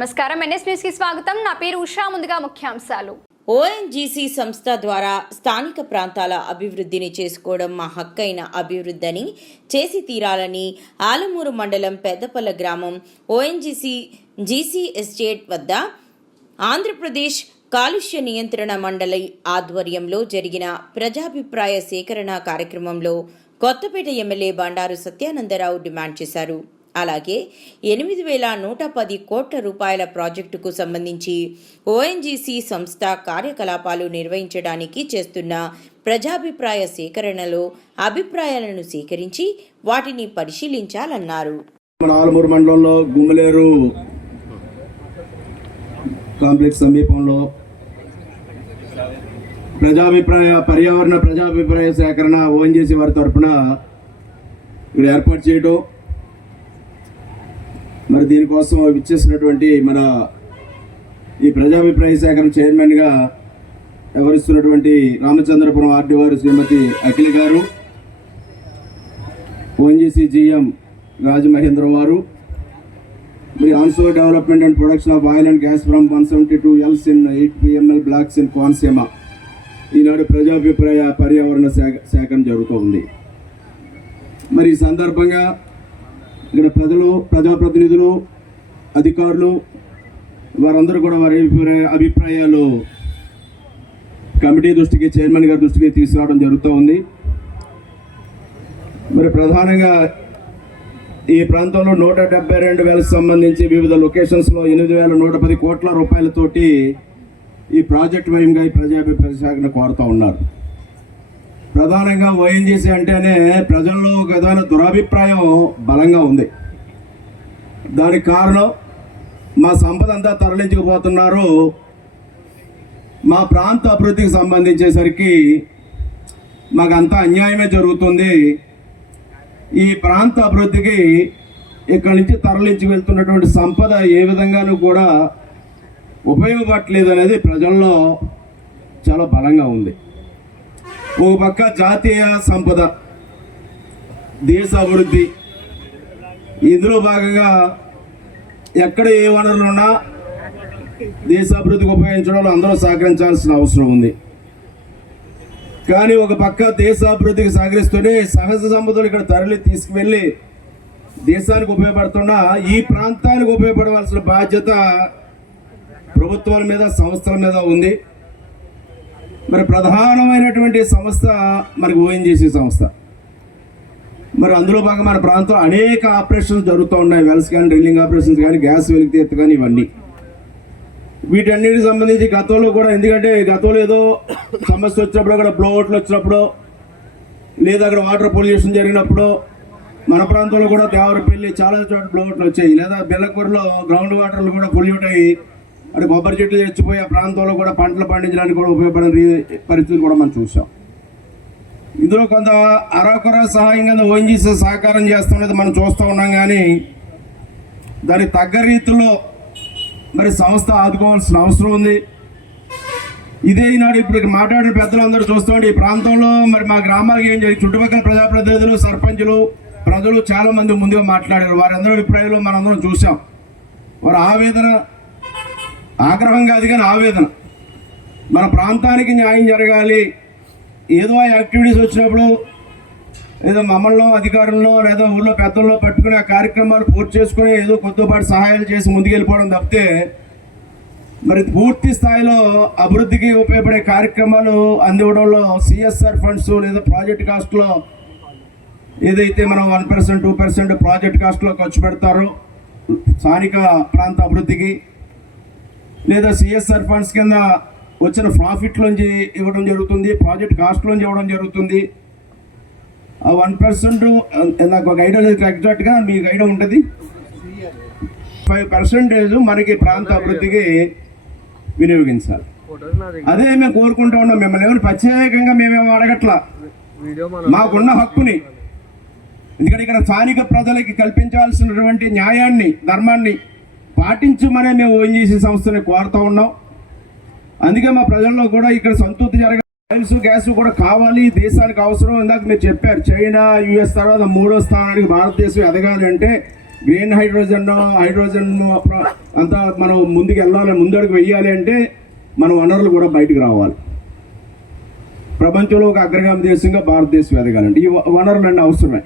నమస్కారం, NS news కి స్వాగతం. నా పేరు ఉషా. ముందుగా ముఖ్యాంశాలు. ఓఎన్జీసీ సంస్థ ద్వారా స్థానిక ప్రాంతాల అభివృద్ధిని చేసుకోవడం మా హక్కైన అభివృద్ధి అని చేసి తీరాలని ఆలమూరు మండలం పెద్దపల్ల గ్రామం ఓఎన్జీసీ జీసీ ఎస్టేట్ వద్ద ఆంధ్రప్రదేశ్ కాలుష్య నియంత్రణ మండలి ఆధ్వర్యంలో జరిగిన ప్రజాభిప్రాయ సేకరణ కార్యక్రమంలో కొత్తపేట ఎమ్మెల్యే బండారు సత్యానందరావు డిమాండ్ చేశారు. అలాగే 8,110 కోట్ల రూపాయల ప్రాజెక్టుకు సంబంధించి ఓఎన్జీసీ సంస్థ కార్యకలాపాలు నిర్వహించడానికి చేస్తున్న ప్రజాభిప్రాయ సేకరణలో అభిప్రాయాలను సేకరించి వాటిని పరిశీలించాలన్నారు. ఆలమూరు మండలంలో గుమ్మలేరు కాంప్లెక్స్ సమీపంలో పర్యావరణ ప్రజాభిప్రాయ సేకరణ ఓఎన్జీసీ వారి తరఫున ఇక్కడ ఏర్పాటు చేయడం, మరి దీనికోసం ఇచ్చేసినటువంటి మన ఈ ప్రజాభిప్రాయ సేకరణ చైర్మన్గా వ్యవహరిస్తున్నటువంటి రామచంద్రపురం ఆర్డీఓ శ్రీమతి అఖిల గారు, ఓఎన్జీసీ జీఎం రాజమహేంద్ర వారు, మరి onshore development and production of oil and gas from 172 Ls in 8 PML blocks in Konaseema ఈనాడు ప్రజాభిప్రాయ పర్యావరణ సేకరణ జరుగుతూ ఉంది. మరి ఈ సందర్భంగా ఇక్కడ ప్రజలు, ప్రజాప్రతినిధులు, అధికారులు వారందరూ కూడా వారి అభిప్రాయాలు కమిటీ దృష్టికి, చైర్మన్ గారి దృష్టికి తీసుకురావడం జరుగుతూ ఉంది. మరి ప్రధానంగా ఈ ప్రాంతంలో 172 సంబంధించి వివిధ లొకేషన్స్లో 8,110 కోట్ల రూపాయలతోటి ఈ ప్రాజెక్ట్ వ్యయంగా ఈ ప్రజాభిప్రాయ సేకరణ కోరుతూ ఉన్నారు. ప్రధానంగా ఓఎన్జీసీ అంటేనే ప్రజల్లో ఒక విధమైన దురాభిప్రాయం బలంగా ఉంది. దానికి కారణం మా సంపద అంతా తరలించుకుపోతున్నారు, మా ప్రాంత అభివృద్ధికి సంబంధించేసరికి మాకంతా అన్యాయమే జరుగుతుంది, ఈ ప్రాంత అభివృద్ధికి ఇక్కడి నుంచి తరలించి వెళ్తున్నటువంటి సంపద ఏ విధంగానూ కూడా ఉపయోగపడలేదు అనేది ప్రజల్లో చాలా బలంగా ఉంది. ఒక పక్క జాతీయ సంపద, దేశ అభివృద్ధి, ఇందులో భాగంగా ఎక్కడ ఏ వనరులు ఉన్నా దేశ అభివృద్ధికి ఉపయోగించడంలో అందరూ సహకరించాల్సిన అవసరం ఉంది. కానీ ఒక పక్క దేశాభివృద్ధికి సహకరిస్తూనే సహజ సంపదలు ఇక్కడ తరలి తీసుకువెళ్ళి దేశానికి ఉపయోగపడుతున్న ఈ ప్రాంతానికి ఉపయోగపడవలసిన బాధ్యత ప్రభుత్వాల మీద, సంస్థల మీద ఉంది. మరి ప్రధానమైనటువంటి సంస్థ మనకి ఓఎన్జీసీ సంస్థ. మరి అందులో భాగంగా మన ప్రాంతంలో అనేక ఆపరేషన్స్ జరుగుతూ ఉన్నాయి. వెల్స్ కానీ, డ్రిల్లింగ్ ఆపరేషన్స్ కానీ, గ్యాస్ వెలికి ఎత్తు కానీ, ఇవన్నీ వీటన్నిటికి సంబంధించి గతంలో కూడా, ఎందుకంటే గతంలో ఏదో సమస్య వచ్చినప్పుడు, అక్కడ బ్లోఅవుట్లు వచ్చినప్పుడు, లేదా అక్కడ వాటర్ పొల్యూషన్ జరిగినప్పుడు మన ప్రాంతంలో కూడా దేవరపల్లి చాలా చోట్ల బ్లోఅవుట్లు వచ్చాయి. లేదా బెల్లకూరులో గ్రౌండ్ వాటర్లు కూడా పొల్యూట్ అయ్యి అక్కడ కొబ్బరి చెట్లు తెచ్చిపోయి ఆ ప్రాంతంలో కూడా పంటలు పండించడానికి కూడా ఉపయోగపడే పరిస్థితులు కూడా మనం చూసాం. ఇందులో కొంత అరకొర సహాయంగా ఓఎన్జీసీ సహకారం చేస్తున్నది మనం చూస్తూ ఉన్నాం. కానీ దానికి తగ్గ రీతిలో మరి సంస్థ ఆదుకోవాల్సిన అవసరం ఉంది. ఇదే ఈనాడు ఇప్పుడు మాట్లాడిన పెద్దలందరూ చూస్తామండి, ఈ ప్రాంతంలో మరి మా గ్రామాలకు ఏం జరిగింది, చుట్టుపక్కల ప్రజాప్రతినిధులు, సర్పంచులు, ప్రజలు చాలా మంది ముందుగా మాట్లాడారు. వారందరూ అభిప్రాయాలు మనందరం చూసాం. వారి ఆవేదన, ఆగ్రహం కాదు కానీ ఆవేదన, మన ప్రాంతానికి న్యాయం జరగాలి. ఏదో యాక్టివిటీస్ వచ్చినప్పుడు ఏదో మమ్మల్ని అధికారుల్లో లేదా ఊళ్ళో పెద్దల్లో పట్టుకుని ఆ కార్యక్రమాలు పూర్తి చేసుకుని ఏదో కొద్దిపాటి సహాయాలు చేసి ముందుకెళ్ళిపోవడం తప్పితే మరి పూర్తి స్థాయిలో అభివృద్ధికి ఉపయోగపడే కార్యక్రమాలు అందివ్వడంలో సిఎస్ఆర్ ఫండ్స్ లేదా ప్రాజెక్ట్ కాస్ట్లో ఏదైతే మనం 1%, 2% ప్రాజెక్ట్ కాస్ట్లో ఖర్చు పెడతారో స్థానిక ప్రాంత అభివృద్ధికి, లేదా సిఎస్ఆర్ ఫండ్స్ కింద వచ్చిన ప్రాఫిట్లోంచి ఇవ్వడం జరుగుతుంది, ప్రాజెక్ట్ కాస్ట్లోంచి ఇవ్వడం జరుగుతుంది. ఆ 1% నాకు ఒక ఐడియా లేదు ఎగ్జాక్ట్గా, మీకు ఐడియా ఉంటుంది. 5% మనకి ప్రాంత అభివృద్ధికి వినియోగించాలి. అదే మేము కోరుకుంటూ ఉన్నాం. మిమ్మల్ని ఏమైనా ప్రత్యేకంగా మేమేమో అడగట్లా, మాకున్న హక్కుని, ఎందుకంటే ఇక్కడ స్థానిక ప్రజలకి కల్పించాల్సినటువంటి న్యాయాన్ని, ధర్మాన్ని పాటించమనే మేము ఓఎన్జీసీ సంస్థని కోరుతూ ఉన్నాం. అందుకే మా ప్రజల్లో కూడా ఇక్కడ సంతృప్తి జరగాలి. ఆయిల్స్, గ్యాస్ కూడా కావాలి, దేశానికి అవసరం. ఇందాక మీరు చెప్పారు, చైనా, యుఎస్ తర్వాత 3వ స్థానానికి భారతదేశం ఎదగాలి అంటే గ్రీన్ హైడ్రోజన్ అంతా మనం ముందుకు వెళ్ళాలి, ముందడుగు వెయ్యాలి అంటే మన వనరులు కూడా బయటకు రావాలి. ప్రపంచంలో ఒక అగ్రగామి దేశంగా భారతదేశం ఎదగాలంటే ఈ వనరులన్నీ అవసరమే.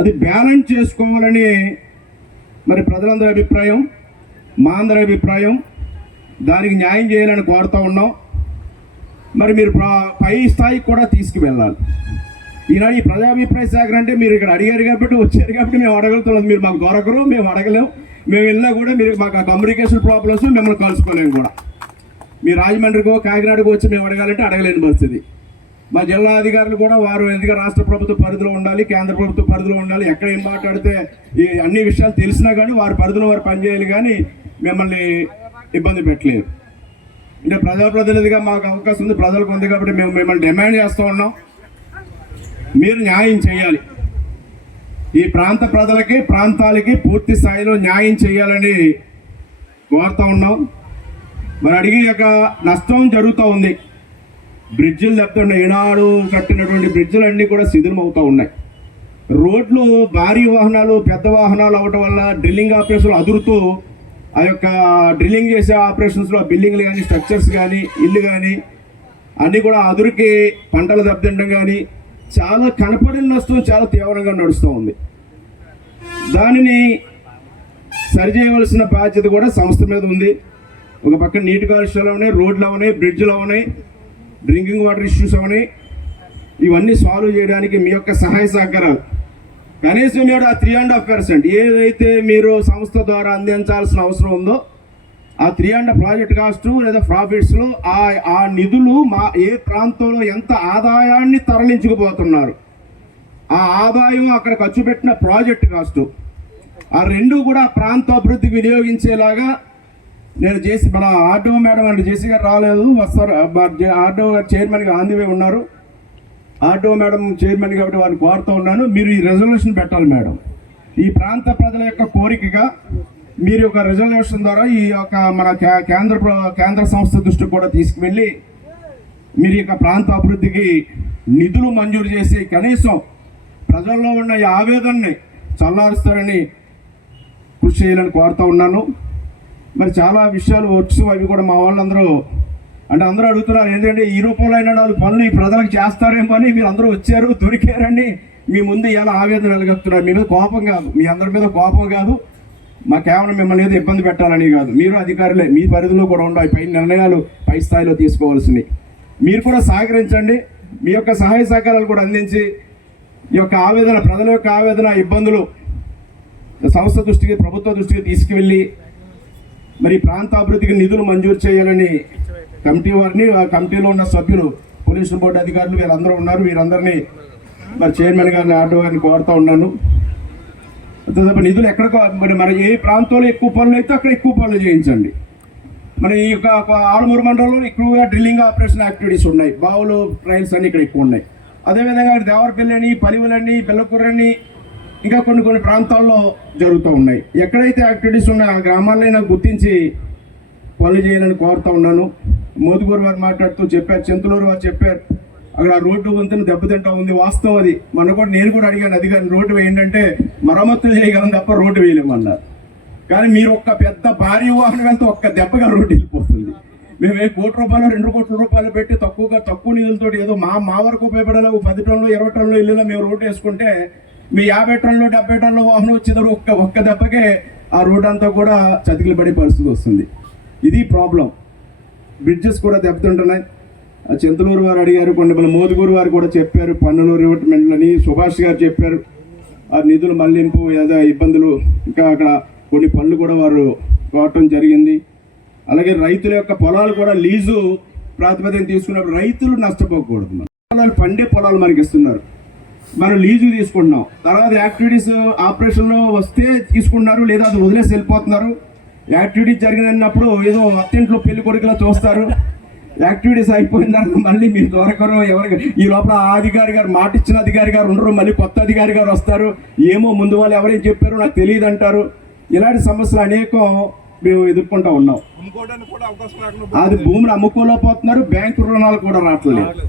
అది బ్యాలెన్స్ చేసుకోవాలని మరి ప్రజలందరి అభిప్రాయం, మా అందరి అభిప్రాయం. దానికి న్యాయం చేయాలని కోరుతూ ఉన్నాం. మరి మీరు పై స్థాయికి కూడా తీసుకువెళ్ళాలి. ఈనాడు ఈ ప్రజాభిప్రాయ సేకరణ అంటే మీరు ఇక్కడ అడిగారు కాబట్టి వచ్చారు కాబట్టి మేము అడగలుగుతున్నాం. మీరు మాకు దొరకరు, మేము అడగలేము. మేము వెళ్ళినా కూడా మీరు మాకు ఆ కమ్యూనికేషన్ ప్రాబ్లమ్స్ మిమ్మల్ని కలుసుకోలేము కూడా. మీ రాజమండ్రికో కాకినాడకో వచ్చి మేము అడగాలంటే అడగలేని పరిస్థితి. మా జిల్లా అధికారులు కూడా వారు ఎందుకంటే రాష్ట్ర ప్రభుత్వ పరిధిలో ఉండాలి, కేంద్ర ప్రభుత్వ పరిధిలో ఉండాలి. ఎక్కడ ఏం మాట్లాడితే ఈ అన్ని విషయాలు తెలిసినా కానీ వారి పరిధిలో వారు పనిచేయాలి, కానీ మిమ్మల్ని ఇబ్బంది పెట్టలేదు. అంటే ప్రజాప్రతినిధిగా మాకు అవకాశం ఉంది, ప్రజలకు ఉంది కాబట్టి మేము మిమ్మల్ని డిమాండ్ చేస్తూ ఉన్నాం. మీరు న్యాయం చేయాలి. ఈ ప్రాంత ప్రజలకి, ప్రాంతాలకి పూర్తి స్థాయిలో న్యాయం చేయాలని కోరుతూ ఉన్నాం. మరి అడిగాక నష్టం జరుగుతూ ఉంది. బ్రిడ్జిలు దెబ్బతున్నాయి. ఈనాడు కట్టినటువంటి బ్రిడ్జిలు అన్నీ కూడా శిథిలం అవుతూ ఉన్నాయి. రోడ్లు భారీ వాహనాలు, పెద్ద వాహనాలు అవడం వల్ల డ్రిల్లింగ్ ఆపరేషన్లు అదురుతూ ఆ యొక్క డ్రిల్లింగ్ చేసే ఆపరేషన్స్లో బిల్డింగ్లు కానీ, స్ట్రక్చర్స్ కానీ, ఇల్లు కానీ అన్నీ కూడా అదురుకి పంటలు దెబ్బతింటం కానీ చాలా కనపడిన నష్టం చాలా తీవ్రంగా నడుస్తూ ఉంది. దానిని సరిచేయవలసిన బాధ్యత కూడా సంస్థ మీద ఉంది. ఒక పక్కన నీటి కాలుష్యాలు ఉన్నాయి, రోడ్లు అవనాయి, బ్రిడ్జ్లు అవనాయి, డ్రింకింగ్ వాటర్ ఇష్యూస్ అవనాయి. ఇవన్నీ సాల్వ్ చేయడానికి మీ యొక్క సహాయ సహకారాలు కనీసం మీరు ఆ 3.5% ఏదైతే మీరు సంస్థ ద్వారా అందించాల్సిన అవసరం ఉందో ఆ 3.5 ప్రాజెక్ట్ కాస్ట్ లేదా ప్రాఫిట్స్లో ఆ నిధులు ఏ ప్రాంతంలో ఎంత ఆదాయాన్ని తరలించుకుపోతున్నారు, ఆ ఆదాయం అక్కడ ఖర్చు పెట్టిన ప్రాజెక్ట్ కాస్ట్, ఆ రెండు కూడా ప్రాంత అభివృద్ధికి వినియోగించేలాగా నేను చేసి మన ఆర్డీఓ మేడం అంటే జేసీ గారు రాలేదు, వస్తారు. ఆర్డీఓ గారు చైర్మన్గా ఆందివే ఉన్నారు. ఆర్డీఓ మేడం చైర్మన్ కాబట్టి వారిని కోరుతూ ఉన్నాను, మీరు ఈ రెజల్యూషన్ పెట్టాలి మేడం. ఈ ప్రాంత ప్రజల యొక్క కోరికగా మీరు ఒక రెజల్యూషన్ ద్వారా ఈ యొక్క మన కేంద్ర సంస్థ దృష్టికి కూడా తీసుకువెళ్ళి మీరు యొక్క ప్రాంత అభివృద్ధికి నిధులు మంజూరు చేసి కనీసం ప్రజల్లో ఉన్న ఈ ఆవేదనని చల్లారుస్తారని కృషి చేయాలని కోరుతూ ఉన్నాను. మరి చాలా విషయాలు వచ్చు, అవి కూడా మా వాళ్ళందరూ అంటే అందరూ అడుగుతున్నారు ఏంటంటే ఈ రూపంలో అయినా 4 పనులు ఈ ప్రజలకు చేస్తారేమో అని మీరు అందరూ వచ్చారు, దొరికారని మీ ముందు ఎలా ఆవేదన వెలగొస్తున్నారు. మీ మీద కోపం కాదు, మీ అందరి మీద కోపం కాదు, మా కేవలం మిమ్మల్ని ఏదో ఇబ్బంది పెట్టాలని కాదు. మీరు అధికారులే, మీ పరిధిలో కూడా ఉండాలి పై నిర్ణయాలు పై స్థాయిలో తీసుకోవాల్సినవి. మీరు కూడా సహకరించండి, మీ యొక్క సహాయ సహకారాలు కూడా అందించి ఈ యొక్క ఆవేదన, ప్రజల యొక్క ఆవేదన, ఇబ్బందులు సంస్థ దృష్టికి, ప్రభుత్వ దృష్టికి తీసుకువెళ్ళి మరి ప్రాంత అభివృద్ధికి నిధులు మంజూరు చేయాలని కమిటీ వారిని, ఆ కమిటీలో ఉన్న సభ్యులు, పొల్యూషన్ బోర్డు అధికారులు వీరందరూ ఉన్నారు. వీరందరినీ మరి చైర్మన్ గారిని, ఆర్డీఓ గారిని కోరుతూ ఉన్నాను. తప్ప నిధులు ఎక్కడ మరి ఏ ప్రాంతంలో ఎక్కువ పనులు అయితే అక్కడ ఎక్కువ పనులు చేయించండి. మరి ఈ యొక్క ఆలమూరు మండలంలో ఎక్కువగా డ్రిల్లింగ్ ఆపరేషన్ యాక్టివిటీస్ ఉన్నాయి, బావులు ట్రయల్స్ అన్ని ఇక్కడ ఎక్కువ ఉన్నాయి. అదేవిధంగా దేవరపల్లి, పలివలని, బెల్లకూరని ఇంకా కొన్ని ప్రాంతాల్లో జరుగుతూ ఉన్నాయి. ఎక్కడైతే యాక్టివిటీస్ ఉన్నాయో ఆ గ్రామాలైనా గుర్తించి పనులు చేయాలని కోరుతూ ఉన్నాను. మోదుగూరు వారు మాట్లాడుతూ చెప్పారు, చింతలూరు వారు చెప్పారు, అక్కడ రోడ్డు వంతున దెబ్బతింటా ఉంది. వాస్తవం అది. నేను కూడా అడిగాను అధికారులు, రోడ్డు వేయండి, మరమ్మతులు చేయగలం తప్ప రోడ్డు వేయలేమన్నారు. కానీ మీరు ఒక్క పెద్ద భారీ వాహనం వెళ్తే ఒక్క దెబ్బగా రోడ్డు వెళ్ళిపోతుంది. మేము ₹1 2 కోట్ల రూపాయలు పెట్టి తక్కువ నిధులతో ఏదో మా వరకు ఉపయోగపడేలా 10 టన్నులు 20 టన్నులు వెళ్ళేలా మేము రోడ్డు వేసుకుంటే మీ 50 టన్నులు 70 టన్నుల వాహనం వచ్చేదారు ఒక్క దెబ్బకే ఆ రోడ్డు అంతా కూడా చతికిలు పడే పరిస్థితి వస్తుంది. ఇది ప్రాబ్లం. బ్రిడ్జెస్ కూడా దెబ్బతింటున్నాయి. చింతలూరు వారు అడిగారు, మన మోదుగూరు వారు కూడా చెప్పారు, పన్నులు రివర్ట్మెంట్లని సుభాష్ గారు చెప్పారు. ఆ నిధులు మళ్లింపు ఏదో ఇబ్బందులు, ఇంకా అక్కడ కొన్ని పనులు కూడా వారు కోవటం జరిగింది. అలాగే రైతుల యొక్క పొలాలు కూడా లీజు ప్రాతిపదికన తీసుకున్నప్పుడు రైతులు నష్టపోకూడదు. పొలాలు పండే పొలాలు మనకి ఇస్తున్నారు, మనం లీజు తీసుకుంటున్నాం. తర్వాత యాక్టివిటీస్ ఆపరేషన్లో వస్తే తీసుకుంటున్నారు, లేదా అది వదిలేసి వెళ్ళిపోతున్నారు. యాక్టివిటీస్ జరిగినప్పుడు ఏదో అత్తింట్లో పెళ్లి కొడుకులా చూస్తారు. యాక్టివిటీస్ అయిపోయిన తర్వాత మళ్ళీ మీరు దొరకరు. ఎవరికి ఈ లోపల ఆ అధికారి గారు, మాట ఇచ్చిన అధికారి గారు ఉండరు, మళ్ళీ కొత్త అధికారి గారు వస్తారు. ఏమో ముందు వాళ్ళు ఎవరేం చెప్పారో నాకు తెలియదు అంటారు. ఇలాంటి సమస్యలు అనేకం మేము ఎదుర్కొంటూ ఉన్నాం. అది భూమిని అమ్ముకోలేకపోతున్నారు, బ్యాంకు రుణాలు కూడా రావట్లేదు.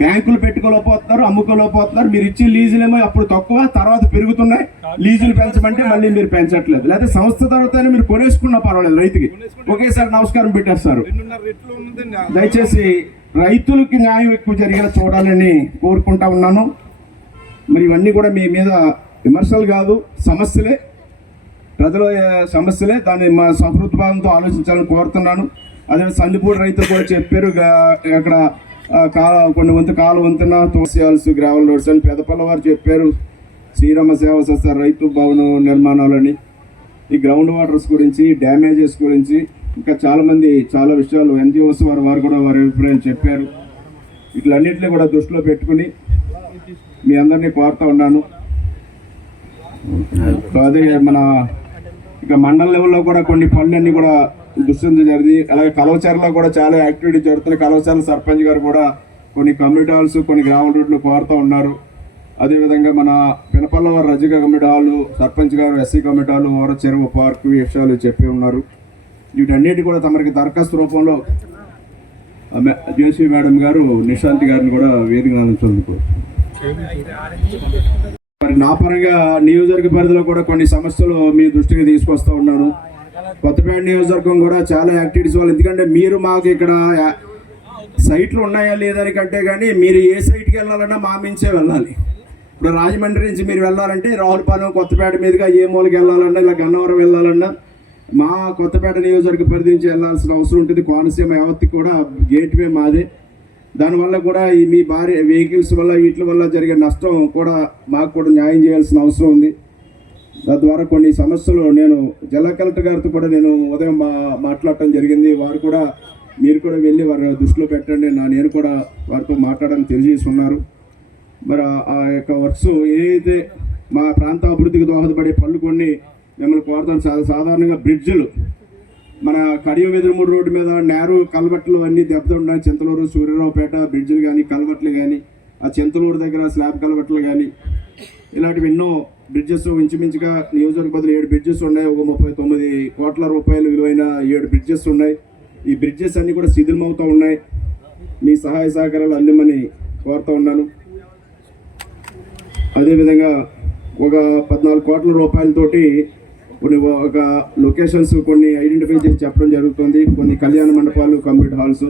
బ్యాంకులు పెట్టుకోలేకపోతున్నారు, అమ్ముకోలేకపోతున్నారు. మీరు ఇచ్చే లీజులేమో అప్పుడు తక్కువ, తర్వాత పెరుగుతున్నాయి. లీజులు పెంచమంటే మళ్ళీ మీరు పెంచట్లేదు. లేదా సంస్థ తర్వాత మీరు కొనేసుకున్నా పర్వాలేదు, రైతుకి ఒకేసారి నమస్కారం పెట్టేస్తారు. దయచేసి రైతులకి న్యాయం ఎక్కువ జరిగేలా చూడాలని కోరుకుంటా ఉన్నాను. మరి ఇవన్నీ కూడా మీ మీద విమర్శలు కాదు, సమస్యలే, ప్రజల సమస్యలే. దాన్ని మా సహృద్భావంతో ఆలోచించాలని కోరుతున్నాను. అదే సందిపూడి రైతులు కూడా చెప్పారు, అక్కడ కొన్ని వంతున తోసియాల్సి గ్రావెల్ రోడ్స్ అని పెదపల్ల వారు చెప్పారు. శ్రీరామ సేవ సంస్థ రైతు భవన నిర్మాణాలని, ఈ గ్రౌండ్ వాటర్స్ గురించి, డ్యామేజెస్ గురించి, ఇంకా చాలా విషయాలు ఎన్జిఓస్ వారు కూడా వారి అభిప్రాయం చెప్పారు. వీటిలన్నింటినీ కూడా దృష్టిలో పెట్టుకుని మీ అందరినీ కోరుతా ఉన్నాను. అదే మన ఇక మండల లెవెల్లో కూడా కొన్ని పనులన్నీ కూడా దృష్టి జరిగింది. అలాగే కలవచర్లో కూడా చాలా యాక్టివిటీ జరుగుతున్నాయి. కలవచర్ల సర్పంచ్ గారు కూడా కొన్ని కమ్యూనిటీ హాల్స్, కొన్ని గ్రావెల్ రోడ్లు కోరుతూ ఉన్నారు. అదేవిధంగా మన పినపల్లవారి రజిక కమ్యూనిటీ హాల్, సర్పంచ్ గారు ఎస్సీ కమ్యూనిటీ హాల్, ఓర చెరువు పార్కు విషయాలు చెప్పి ఉన్నారు. వీటన్నిటి కూడా తమరికి దరఖాస్తు రూపంలో జేసీ మేడం గారు, నిశాంతి గారిని కూడా వేదిక అందించేందుకు. మరి నా పరంగా నియోజకవర్గ పరిధిలో కూడా కొన్ని సమస్యలు మీ దృష్టికి తీసుకొస్తా ఉన్నాను. కొత్తపేట నియోజకవర్గం కూడా చాలా యాక్టివిటీస్ వాళ్ళు, ఎందుకంటే మీరు మాకు ఇక్కడ సైట్లు ఉన్నాయా లేదని కంటే కానీ మీరు ఏ సైట్కి వెళ్ళాలన్నా మా మించే వెళ్ళాలి. ఇప్పుడు రాజమండ్రి నుంచి మీరు వెళ్ళాలంటే రావులపాలెం, కొత్తపేట మీదుగా ఏ మూలకి వెళ్ళాలన్నా, ఇలా గన్నవరం వెళ్ళాలన్నా మా కొత్తపేట నియోజకవర్గ పరిధి నుంచి వెళ్ళాల్సిన అవసరం ఉంటుంది. కోనసీమ యావత్తికి కూడా గేట్వే మాదే. దానివల్ల కూడా ఈ మీ భారీ వెహికల్స్ వల్ల వీటి వల్ల జరిగే నష్టం కూడా మాకు కూడా న్యాయం చేయాల్సిన అవసరం ఉంది. తద్వారా కొన్ని సమస్యలు నేను జిల్లా కలెక్టర్ గారితో కూడా నేను ఉదయం మాట్లాడటం జరిగింది. వారు కూడా మీరు కూడా వెళ్ళి వారి దృష్టిలో పెట్టండి, నేను కూడా వారితో మాట్లాడడానికి తెలియజేస్తున్నారు. మరి ఆ యొక్క వర్క్స్ ఏదైతే మా ప్రాంత అభివృద్ధికి దోహదపడే పనులు కొన్ని మిమ్మల్ని కోరుతాను. సాధారణంగా బ్రిడ్జిలు, మన కడియం వెదురుమూడు రోడ్డు మీద నేరు కల్వట్లు అన్నీ దెబ్బతిన్నాయి. చింతలూరు, సూర్యరావుపేట బ్రిడ్జిలు కానీ, కల్వట్లు కానీ, ఆ చింతలూరు దగ్గర స్లాబ్ కల్వట్లు కానీ, ఇలాంటివి ఎన్నో బ్రిడ్జెస్ ఇంచుమించుగా నియోజకవర్గ బదులు 7 బ్రిడ్జెస్ ఉన్నాయి. ఒక 39 కోట్ల రూపాయలు విలువైన 7 బ్రిడ్జెస్ ఉన్నాయి. ఈ బ్రిడ్జెస్ అన్నీ కూడా శిథిలమవుతూ ఉన్నాయి. మీ సహాయ సహకారాలు అందిమని కోరుతూ ఉన్నాను. అదేవిధంగా ఒక 14 కోట్ల రూపాయలతోటి కొన్ని ఒక లొకేషన్స్ కొన్ని ఐడెంటిఫై చేసి చెప్పడం జరుగుతుంది. కొన్ని కళ్యాణ మండపాలు, కమ్యూనిటీ హాల్స్